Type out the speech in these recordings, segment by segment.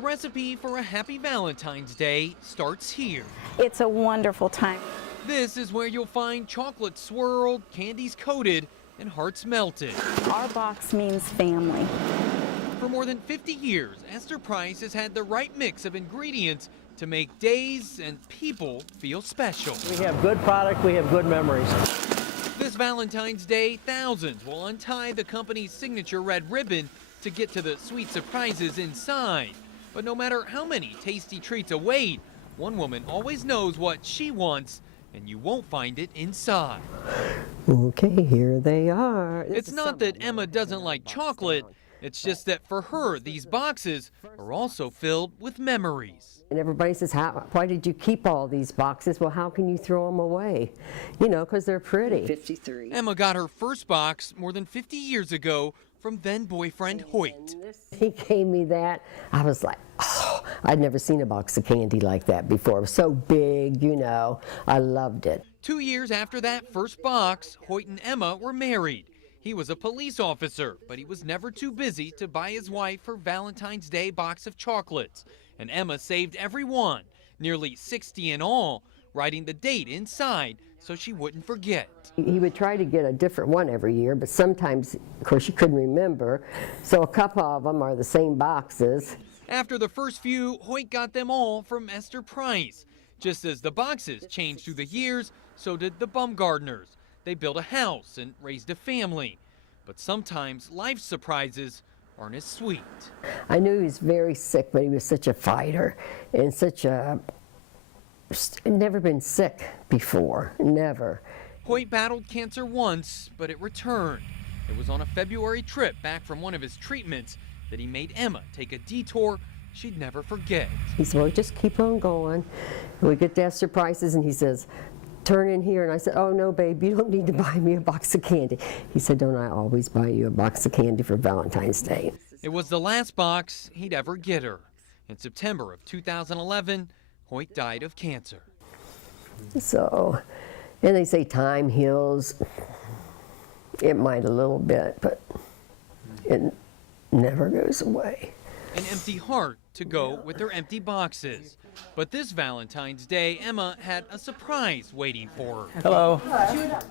The recipe for a happy Valentine's Day starts here. It's a wonderful time. This is where you'll find chocolate swirled, candies coated, and hearts melted. Our box means family. For more than 50 years, Esther Price has had the right mix of ingredients to make days and people feel special. We have good product, we have good memories. This Valentine's Day, thousands will untie the company's signature red ribbon to get to the sweet surprises inside. But no matter how many tasty treats await, one woman always knows what she wants, and you won't find it inside. Okay, here they are. It's not that Emma doesn't like chocolate, it's just that for her, these boxes are also filled with memories. And everybody says, why did you keep all these boxes? Well, how can you throw them away? You know, because they're pretty. 53. Emma got her first box more than 50 years ago from then-boyfriend Hoyt. He gave me that. I was like, oh, I'd never seen a box of candy like that before. It was so big, you know. I loved it. 2 years after that first box, Hoyt and Emma were married. He was a police officer, but he was never too busy to buy his wife her Valentine's Day box of chocolates. And Emma saved every one, nearly 60 in all, writing the date inside so she wouldn't forget. He would try to get a different one every year, but sometimes, of course, you couldn't remember. So a couple of them are the same boxes. After the first few, Hoyt got them all from Esther Price. Just as the boxes changed through the years, so did the Bumgardners. They built a house and raised a family. But sometimes life's surprises aren't as sweet. I knew he was very sick, but he was such a fighter and never been sick before, never. Hoyt battled cancer once, but it returned. It was on a February trip back from one of his treatments that he made Emma take a detour she'd never forget. He said, well, just keep on going. We get to Esther Price's, and he says, turn in here. And I said, oh, no, babe, you don't need to buy me a box of candy. He said, don't I always buy you a box of candy for Valentine's Day? It was the last box he'd ever get her. In September of 2011, Hoyt died of cancer. So, and they say time heals. It might a little bit, but it never goes away. An empty heart to go with her empty boxes. But this Valentine's Day, Emma had a surprise waiting for her. Hello.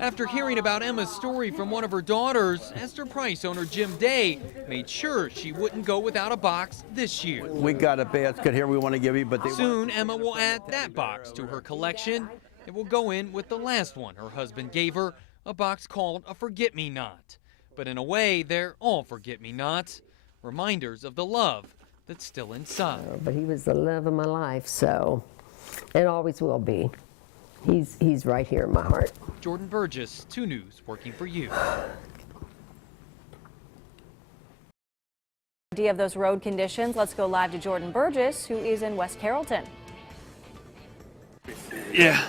After hearing about Emma's story from one of her daughters, Esther Price owner Jim Day made sure she wouldn't go without a box this year. We got a basket here we want to give you, but Soon, Emma will add that box to her collection. It will go in with the last one her husband gave her, a box called a Forget-Me-Not. But in a way, they're all forget-me-nots, reminders of the love that's still inside. But he was the love of my life, so, and always will be. He's right here in my heart. Jordan Burgess, 2 News, working for you. Idea of those road conditions. Let's go live to Jordan Burgess, who is in West Carrollton. Yeah.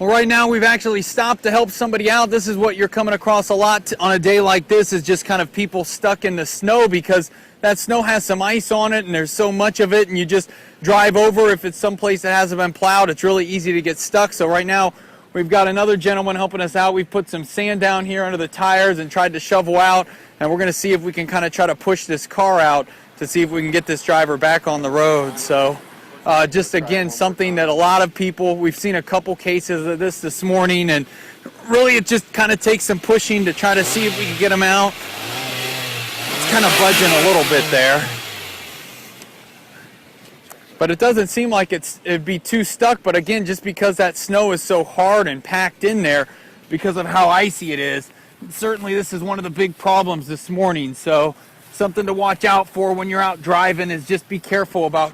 Well, right now we've actually stopped to help somebody out. This is what you're coming across a lot on a day like this, is just kind of people stuck in the snow because that snow has some ice on it and there's so much of it, and you just drive over. If it's someplace that hasn't been plowed, it's really easy to get stuck. So right now we've got another gentleman helping us out. We've put some sand down here under the tires and tried to shovel out, and we're going to see if we can kind of try to push this car out to see if we can get this driver back on the road. So just again, something that a lot of people, we've seen a couple cases of this morning, and really it just kind of takes some pushing to try to see if we can get them out. It's kind of budging a little bit there, but it doesn't seem like it'd be too stuck. But again, just because that snow is so hard and packed in there because of how icy it is, certainly this is one of the big problems this morning. So something to watch out for when you're out driving is just be careful about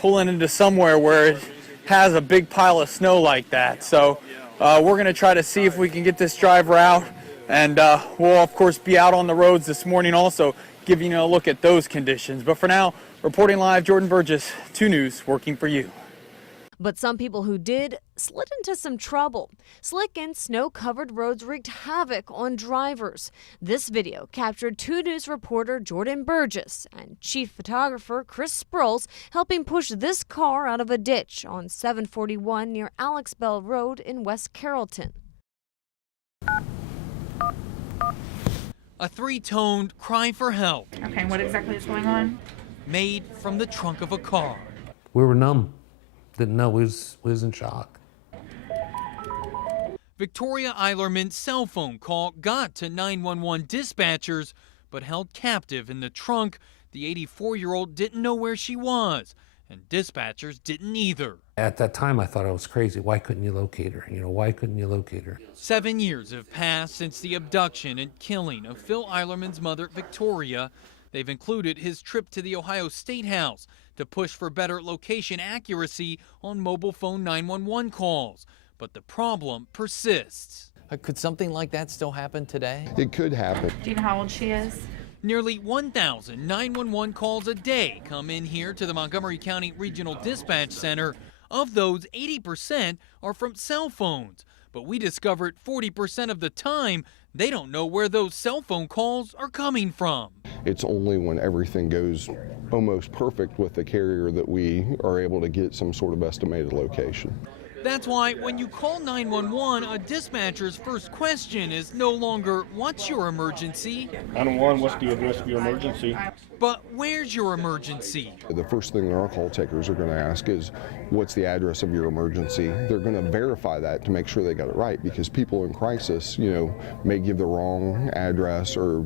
pulling into somewhere where it has a big pile of snow like that. So we're going to try to see if we can get this driver out, and we'll of course be out on the roads this morning also giving you a look at those conditions. But for now, reporting live, Jordan Burgess, 2 News, working for you. But some people who did slid into some trouble. Slick and snow-covered roads wreaked havoc on drivers. This video captured 2 News reporter Jordan Burgess and chief photographer Chris Sproles helping push this car out of a ditch on 741 near Alex Bell Road in West Carrollton. A 3-toned cry for help. Okay, what exactly is going on? made from the trunk of a car. We were numb, didn't know, we was in shock. Victoria Eilerman's cell phone call got to 911 dispatchers, but held captive in the trunk. The 84-year-old didn't know where she was, and dispatchers didn't either. At that time, I thought I was crazy. Why couldn't you locate her? Why couldn't you locate her? 7 years have passed since the abduction and killing of Phil Eilerman's mother, Victoria. They've included his trip to the Ohio State House to push for better location accuracy on mobile phone 911 calls. But the problem persists. Could something like that still happen today? It could happen. Do you know how old she is? Nearly 1,000 911 calls a day come in here to the Montgomery County Regional Dispatch Center. Of those, 80% are from cell phones. But we discovered 40% of the time, they don't know where those cell phone calls are coming from. It's only when everything goes almost perfect with the carrier that we are able to get some sort of estimated location. That's why when you call 911, a dispatcher's first question is no longer, what's your emergency? 911, what's the address of your emergency? But where's your emergency? The first thing that our call takers are going to ask is, what's the address of your emergency? They're going to verify that to make sure they got it right, because people in crisis, may give the wrong address or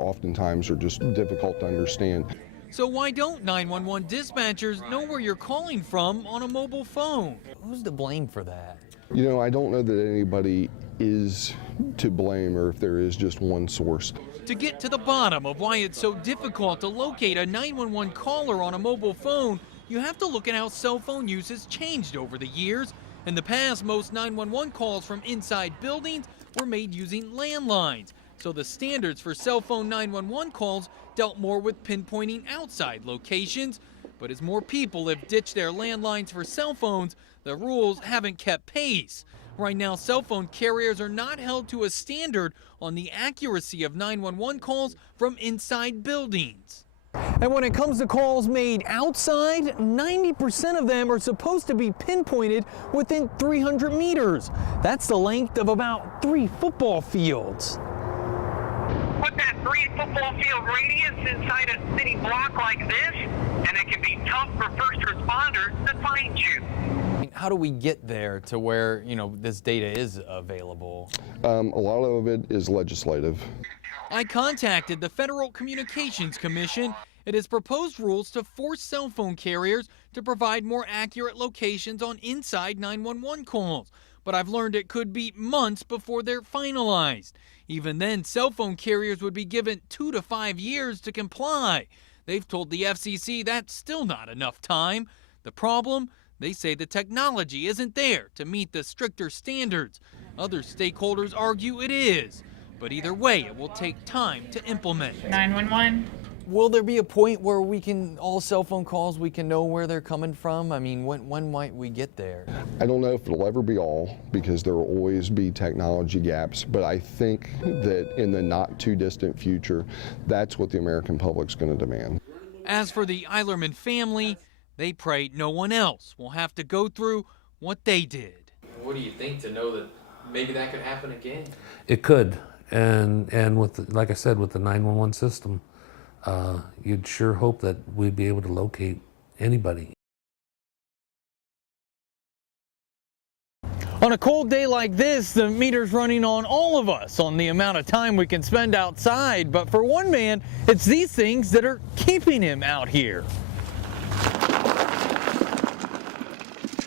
oftentimes are just difficult to understand. So why don't 911 dispatchers know where you're calling from on a mobile phone? Who's to blame for that? I don't know that anybody is to blame, or if there is just one source. To get to the bottom of why it's so difficult to locate a 911 caller on a mobile phone, you have to look at how cell phone use has changed over the years. In the past, most 911 calls from inside buildings were made using landlines. So the standards for cell phone 911 calls dealt more with pinpointing outside locations. But as more people have ditched their landlines for cell phones, the rules haven't kept pace. Right now, cell phone carriers are not held to a standard on the accuracy of 911 calls from inside buildings. And when it comes to calls made outside, 90% of them are supposed to be pinpointed within 300 meters. That's the length of about 3 football fields. Put that 3 football field radius inside a city block like this, and it can be tough for first responders to find you. How do we get there to where, this data is available? A lot of it is legislative. I contacted the Federal Communications Commission. It has proposed rules to force cell phone carriers to provide more accurate locations on inside 911 calls. But I've learned it could be months before they're finalized. Even then, cell phone carriers would be given 2 to 5 years to comply. They've told the FCC that's still not enough time. The problem? They say the technology isn't there to meet the stricter standards. Other stakeholders argue it is. But either way, it will take time to implement. 911. Will there be a point where all cell phone calls, we can know where they're coming from? I mean, when might we get there? I don't know if it'll ever be all, because there will always be technology gaps, but I think that in the not too distant future, that's what the American public's going to demand. As for the Eilerman family, they pray no one else will have to go through what they did. What do you think to know that maybe that could happen again? It could, and with, like I said, with the 911 system, you'd sure hope that we'd be able to locate anybody. On a cold day like this, the meter's running on all of us on the amount of time we can spend outside. But for one man, it's these things that are keeping him out here.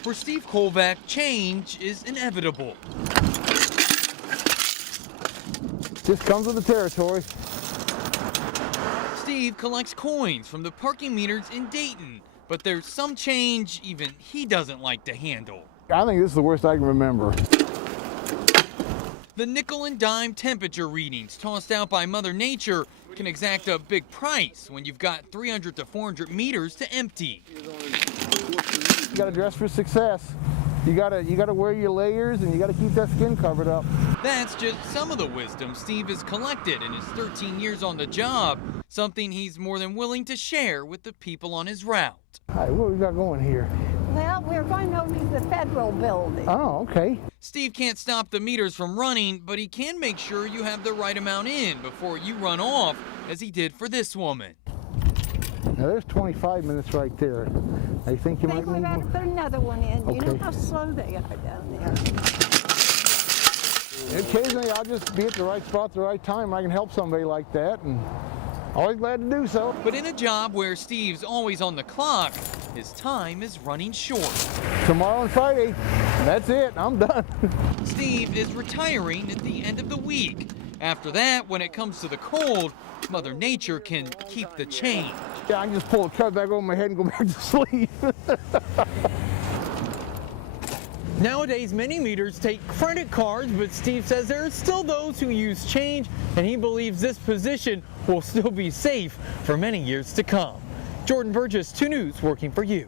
For Steve Kolvac, change is inevitable. Just comes with the territory. Steve collects coins from the parking meters in Dayton, but there's some change even he doesn't like to handle. I think this is the worst I can remember. The nickel and dime temperature readings tossed out by Mother Nature can exact a big price when you've got 300 to 400 meters to empty. You gotta dress for success. You gotta wear your layers, and you gotta keep that skin covered up. That's just some of the wisdom Steve has collected in his 13 years on the job, something he's more than willing to share with the people on his route. All right, what we got going here? Well, we're going over to the federal building. Oh, okay. Steve can't stop the meters from running, but he can make sure you have the right amount in before you run off, as he did for this woman. Now there's 25 minutes right there. I think you I might think we need better more. put another one in. You know Okay. how slow they are down there. Occasionally I'll just be at the right spot at the right time. I can help somebody like that, and always glad to do so. But in a job where Steve's always on the clock, his time is running short. Tomorrow and Friday, that's it. I'm done. Steve is retiring at the end of the week. After that, when it comes to the cold, Mother Nature can keep the change. Yeah, I can just pull the cover back over my head and go back to sleep. Nowadays, many meters take credit cards, but Steve says there are still those who use change, and he believes this position will still be safe for many years to come. Jordan Burgess, 2 News, working for you.